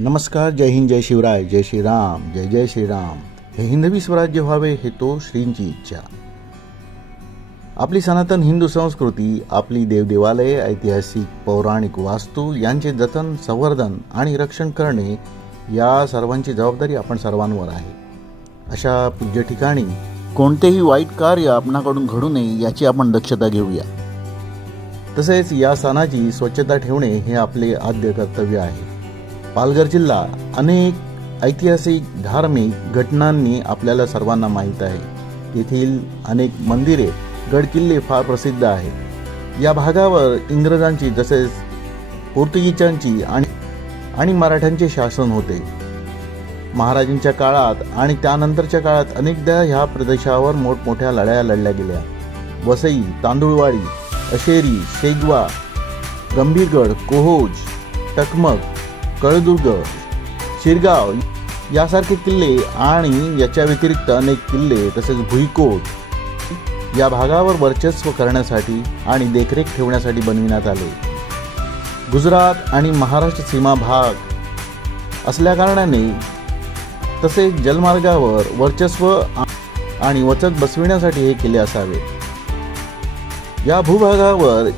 नमस्कार, जय हिंद, जय शिवराय, जय श्रीराम, जय जय श्रीराम. हे हिंदवी स्वराज्य व्हावे हे तो श्रींची इच्छा. आपली सनातन हिंदू संस्कृती, आपली देवदेवालये, ऐतिहासिक पौराणिक वास्तू यांचे जतन, संवर्धन आणि रक्षण करणे या सर्वांची जबाबदारी आपण सर्वांवर आहे. अशा पूज्य ठिकाणी कोणतेही वाईट कार्य आपणाकडून घडू नये याची आपण दक्षता घेऊया. तसेच या स्थानाची स्वच्छता ठेवणे हे आपले आद्य कर्तव्य आहे. पालघर जिल्हा अनेक ऐतिहासिक धार्मिक घटनांनी आपल्याला सर्वांना माहीत आहे. येथील अनेक मंदिरे, गडकिल्ले फार प्रसिद्ध आहेत. या भागावर इंग्रजांची तसेच पोर्तुगीजांची आणि मराठ्यांचे शासन होते. महाराजांच्या काळात आणि त्यानंतरच्या काळात अनेकदा ह्या प्रदेशावर मोठमोठ्या लढाया लढल्या गेल्या. वसई, तांदुळवाडी, अशेरी, शेगवा, गंभीरगड, कोहोज, टकमक, कळदुर्ग, शिरगाव यासारखे किल्ले आणि याच्या व्यतिरिक्त अनेक किल्ले तसेच भुईकोट या भागावर वर्चस्व करण्यासाठी आणि देखरेख ठेवण्यासाठी बनविण्यात आले. गुजरात आणि महाराष्ट्र सीमा भाग असल्याकारणाने तसेच जलमार्गावर वर्चस्व आणि वचक बसविण्यासाठी हे किल्ले असावे. या भूभागावर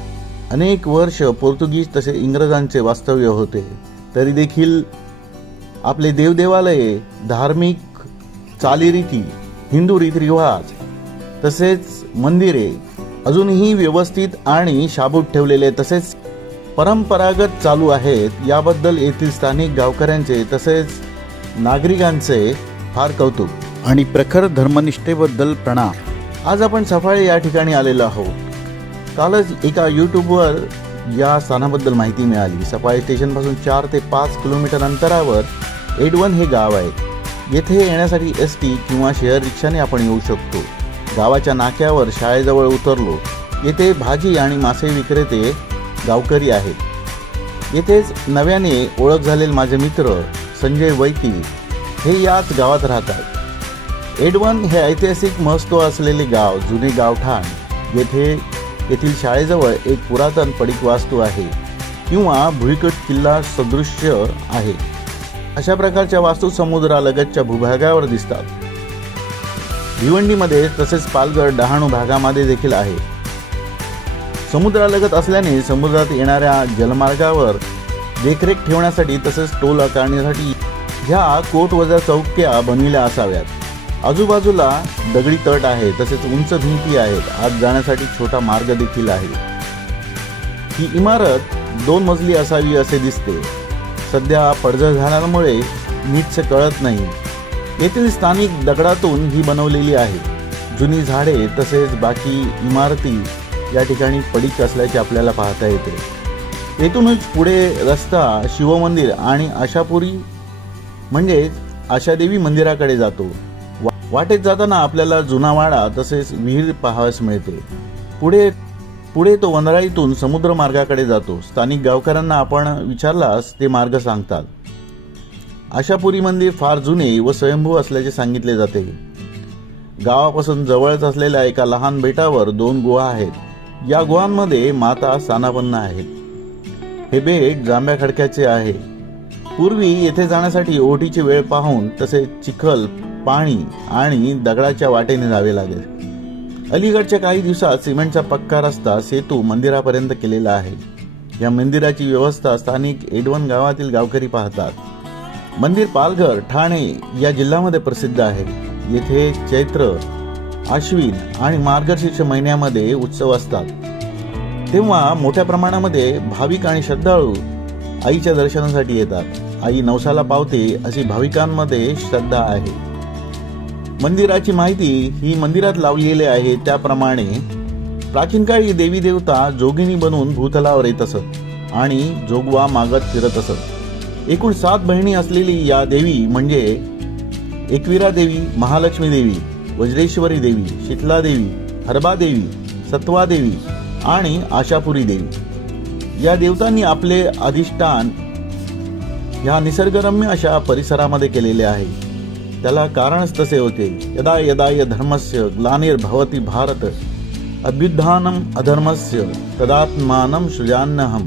अनेक वर्ष पोर्तुगीज तसेच इंग्रजांचे वास्तव्य होते. तरी देखील आपले देवदेवालये, धार्मिक चालीरीती, हिंदू रीतिरिवाज तसेच मंदिरे अजूनही व्यवस्थित आणि शाबूत ठेवलेले तसेच परंपरागत चालू आहेत. याबद्दल येथील स्थानिक गावकऱ्यांचे तसेच नागरिकांचे फार कौतुक आणि प्रखर धर्मनिष्ठेबद्दल प्रणाम. आज आपण सफाळे या ठिकाणी आलेलो आहोत. कालच एका यूट्यूबवर या स्थानाबद्दल माहिती मिळाली. सफाळे स्टेशनपासून 4 ते 5 किलोमीटर अंतरावर एडवन हे गाव आहे. येथे येण्यासाठी ST किंवा शेअर रिक्षाने आपण येऊ शकतो. गावाच्या नाक्यावर शाळेजवळ उतरलो. येथे भाजी आणि मासे विक्रेते गावकरी आहेत. येथेच नव्याने ओळख झालेले माझे मित्र संजय वैती हे याच गावात राहतात. एडवन हे ऐतिहासिक महत्त्व असलेले गाव, जुने गावठाण. येथील शाळेजवळ एक पुरातन पडीक वास्तू आहे किंवा भुईकोट किल्ला सदृश्य आहे. अशा प्रकारच्या वास्तू समुद्रालगतच्या भूभागावर दिसतात. भिवंडीमध्ये तसेच पालघर, डहाणू भागामध्ये देखील आहे. समुद्रालगत असल्याने समुद्रात येणाऱ्या जलमार्गावर देखरेख ठेवण्यासाठी तसेच टोल आकारण्यासाठी ह्या कोटवजा चौक्या बनविल्या असाव्यात. आजूबाजूला दगडी तट आहे तसेच उंच भिंती आहेत. आत जाण्यासाठी छोटा मार्ग देखील आहे. ही इमारत 2 मजली असावी असे दिसते. सध्या पडझड झाल्यामुळे नीटसे कळत नाही. येथील स्थानिक दगडातून ही बनवलेली आहे. जुनी झाडे तसेच बाकी इमारती या ठिकाणी पडीक असल्याचे आपल्याला पाहता येते. येथूनच पुढे रस्ता शिवमंदिर आणि आशापुरी म्हणजेच आशादेवी मंदिराकडे जातो. वाटेत जाताना आपल्याला जुना वाडा तसेच विहीर पाहावयास मिळते. पुढे तो वंधराईतून समुद्र मार्गाकडे जातो. स्थानिक गावकऱ्यांना आपण विचारल्यास ते मार्ग सांगतात. आशापुरी मंदिर फार जुने व स्वयंभू असल्याचे सांगितले जाते. गावापासून जवळच असलेल्या एका लहान बेटावर 2 गुहा आहेत. या गुहांमध्ये माता स्थानापन्न आहेत. हे बेट जांभ्या खडक्याचे आहे. पूर्वी येथे जाण्यासाठी ओढीची वेळ पाहून तसेच चिखल, पाणी आणि दगडाच्या वाटेने जावे लागेल. अलीकडच्या काही दिवसात सिमेंटचा पक्का रस्ता सेतू मंदिरापर्यंत केलेला आहे. या मंदिराची व्यवस्था स्थानिक एडवन गावातील गावकरी पाहतात. मंदिर पालघर, ठाणे या जिल्ह्यामध्ये प्रसिद्ध आहे. येथे चैत्र, आश्विन आणि मार्गशीर्ष महिन्यामध्ये उत्सव असतात. तेव्हा मोठ्या प्रमाणामध्ये भाविक आणि श्रद्धाळू आईच्या दर्शनासाठी येतात. आई नवसाला पावते अशी भाविकांमध्ये श्रद्धा आहे. मंदिराची माहिती ही मंदिरात लावलेली आहे. त्याप्रमाणे प्राचीन काळी देवी देवता जोगिनी बनून भूतलावर येत असत आणि जोगवा मागत फिरत असत. एकूण 7 बहिणी असलेली या देवी म्हणजे एकविरा देवी, महालक्ष्मी देवी, वज्रेश्वरी देवी, शीतला देवी, हरबा देवी, सत्वा देवी आणि आशापुरी देवी. या देवतांनी आपले अधिष्ठान ह्या निसर्गरम्य अशा परिसरामध्ये केलेले आहे. त्याला कारणच तसे होते. यदा यदा धर्मस्य ग्लानिर्भवति भारत अभ्युत्थानम अधर्मस्य तदात्मानं सृजाम्यहम्.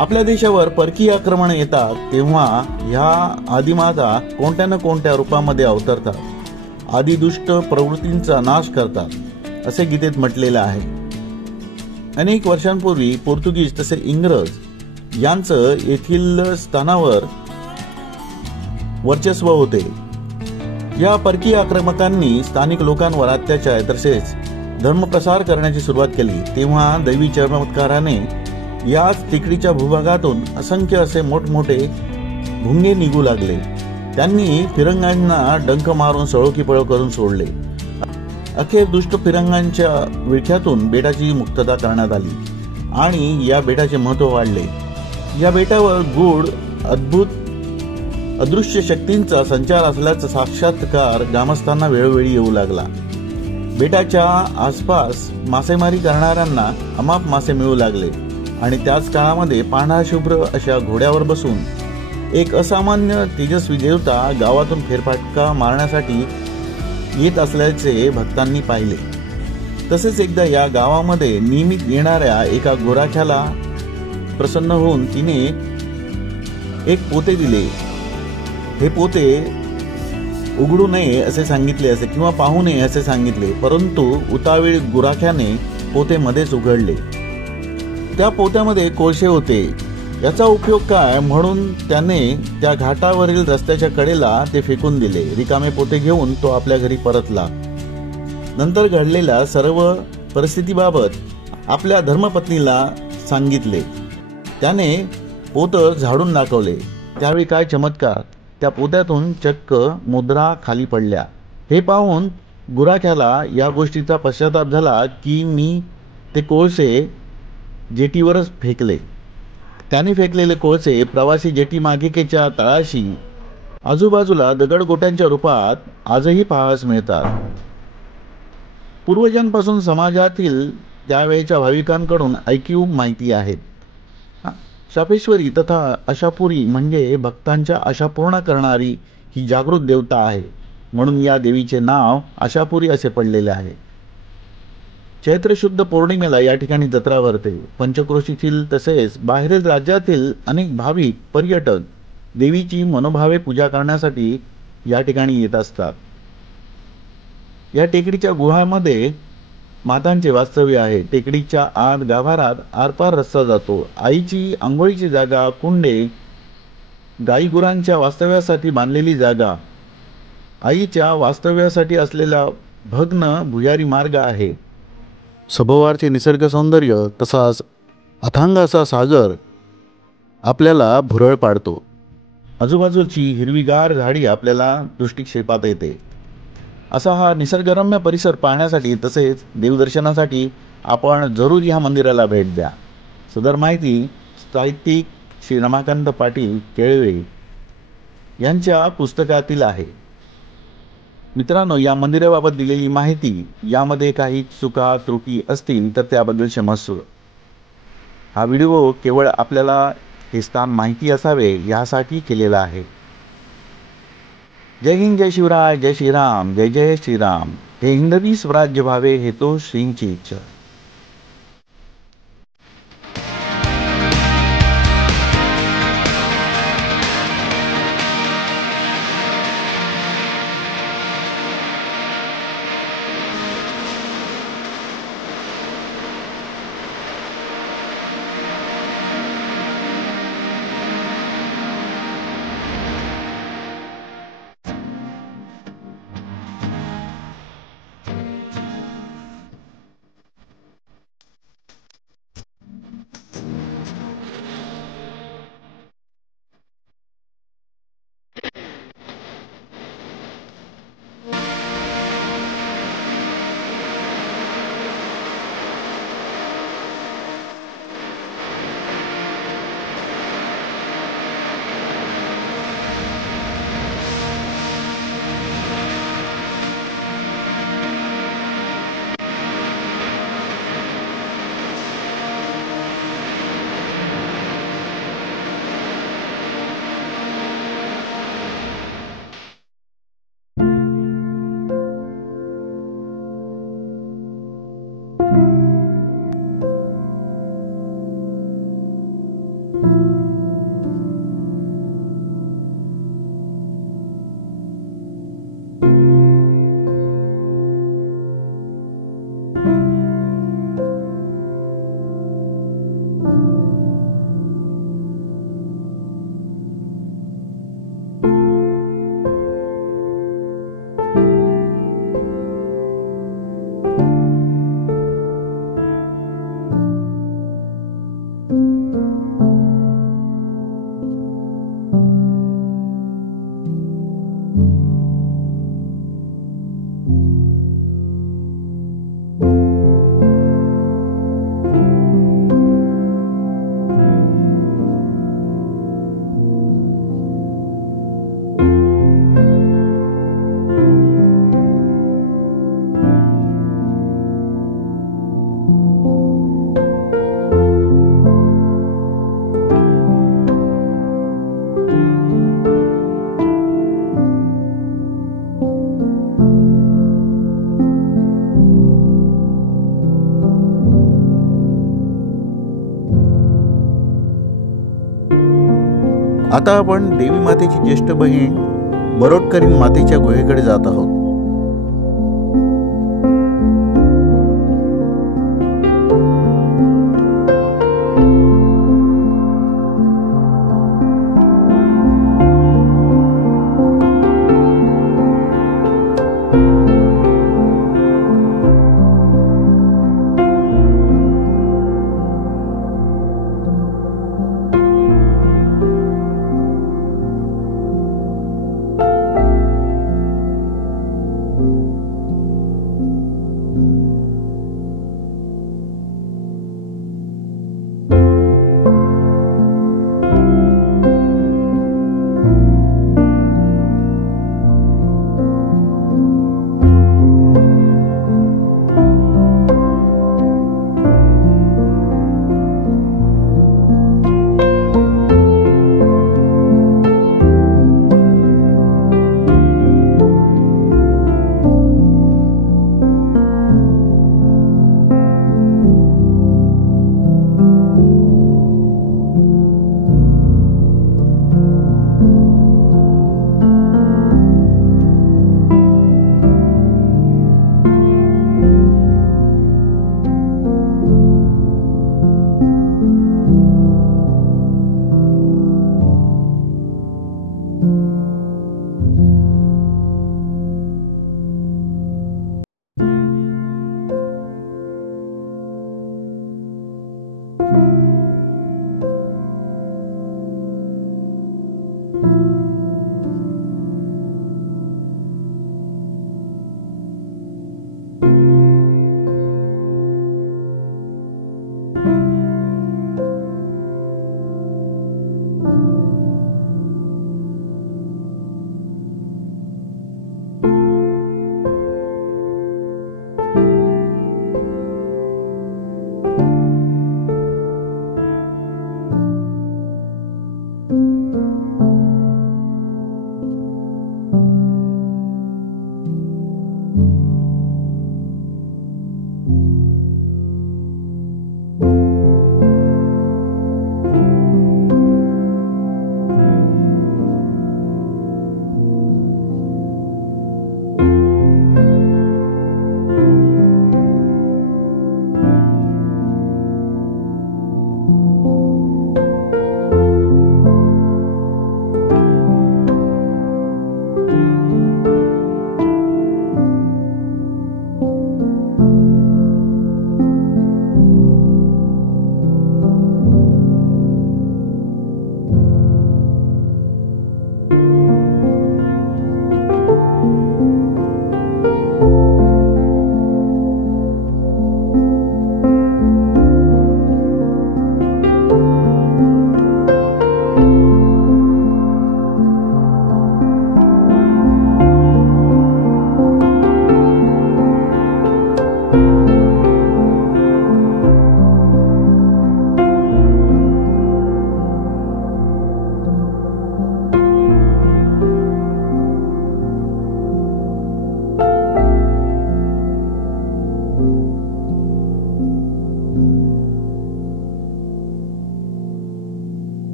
आपल्या देशावर परकीय आक्रमण येतात तेव्हा ह्या आदिमाता कोणत्या न कोणत्या रूपामध्ये अवतरतात, आदिदुष्ट प्रवृत्तींचा नाश करतात असे गीतेत म्हटलेलं आहे. अनेक वर्षांपूर्वी पोर्तुगीज तसे इंग्रज यांचं येथील स्थानावर वर्चस्व होते. या परकीय आक्रमकांनी स्थानिक लोकांवर अत्याचार तसेच धर्मप्रसार करण्याची सुरुवात केली. तेव्हा दैवी चमत्काराने याच टेकडीच्या भूभागातून असंख्य असे मोठमोठे भुंगे निघू लागले. त्यांनी फिरंगांना डंक मारून सळोकी पळो करून सोडले. अखेर दुष्ट फिरंगांच्या विळख्यातून बेटाची मुक्तता करण्यात आली आणि या बेटाचे महत्त्व वाढले. या बेटावर गूढ अद्भुत अदृश्य शक्तींचा संचार असल्याचा साक्षात्कार ग्रामस्थांना वेळोवेळी येऊ लागला. बेटाच्या आसपास मासेमारी करणाऱ्यांना अमाप मासे मिळू लागले आणि त्याच काळामध्ये पांढरा शुभ्र अशा घोड्यावर बसून एक असामान्य तेजस्वी देवता गावातून फेरफटका मारण्यासाठी येत असल्याचे भक्तांनी पाहिले. तसेच एकदा या गावामध्ये नियमित येणाऱ्या एका गोराख्याला प्रसन्न होऊन तिने एक पोते दिले. हे पोते उघडू नये असे सांगितले असे किंवा पाहू नये असे सांगितले, परंतु उतावीळ गुराख्याने पोते मध्येच उघडले. त्या पोत्यामध्ये कोळसे होते. याचा उपयोग काय म्हणून त्याने त्या घाटावरील रस्त्याच्या कडेला ते फेकून दिले. रिकामे पोते घेऊन तो आपल्या घरी परतला. नंतर घडलेल्या सर्व परिस्थितीबाबत आपल्या धर्मपत्नीला सांगितले. त्याने पोत झाडून दाखवले. त्यावेळी काय चमत्कार, त्या पोत्यातून चक्क मुद्रा खाली पडल्या. हे पाहून गुराख्याला या गोष्टीचा पश्चाताप झाला की मी ते कोळसे जेटीवरच फेकले. त्याने फेकलेले कोळसे प्रवासी जेटी मागिकेच्या तळाशी आजूबाजूला दगडगोट्यांच्या रूपात आजही पाहावयास मिळतात. पूर्वजांपासून समाजातील त्यावेळच्या भाविकांकडून ऐकीव माहिती आहेत. शापेश्वरी तथा आशापुरी म्हणजे भक्तांच्या आशा पूर्ण करणारी ही जागृत देवता आहे. म्हणून या देवीचे नाव आशापुरी असे पडलेले आहे. चैत्र शुद्ध पौर्णिमेला या ठिकाणी जत्रा भरते. पंचक्रोशीतील तसेच बाहेरील राज्यातील अनेक भाविक पर्यटक देवीची मनोभावे पूजा करण्यासाठी या ठिकाणी येत असतात. या टेकडीच्या गुहामध्ये मातांचे वास्तव्य आहे. टेकडीच्या आत गाभारात आरपार रस्ता जातो. आईची आंघोळीची जागा, कुंडे, गाई गुरांच्या वास्तव्यासाठी बांधलेली जागा, आईच्या वास्तव्यासाठी असलेला भग्न भुयारी मार्ग आहे. सभोवारचे निसर्ग सौंदर्य तसाच अथांग असा सागर आपल्याला भुरळ पाडतो. आजूबाजूची हिरवीगार झाडी आपल्याला दृष्टिक्षेपात येते. असा हा निसर्गरम्य परिसर पाहण्यासाठी तसेच देवदर्शनासाठी आपण जरूर ह्या मंदिराला भेट द्या. सदर माहिती साहित्यिक श्री रमाकांत पाटील केळवे यांच्या पुस्तकातील आहे. मित्रांनो, या मंदिराबाबत दिलेली माहिती यामध्ये काही चुका त्रुटी असतील तर त्याबद्दल क्षमस्व. हा व्हिडिओ केवळ आपल्याला हे स्थान माहिती असावे यासाठी केलेला आहे. जय हिंद, जय शिवराय, जय श्रीराम, जय जय श्रीराम. हे हिंदवी स्वराज्य व्हावे हेतू श्रींची इच्छा. आता आपण देवी मातेची ज्येष्ठ बहीण बरोटकरीण मातेच्या गुहेकडे जात आहोत.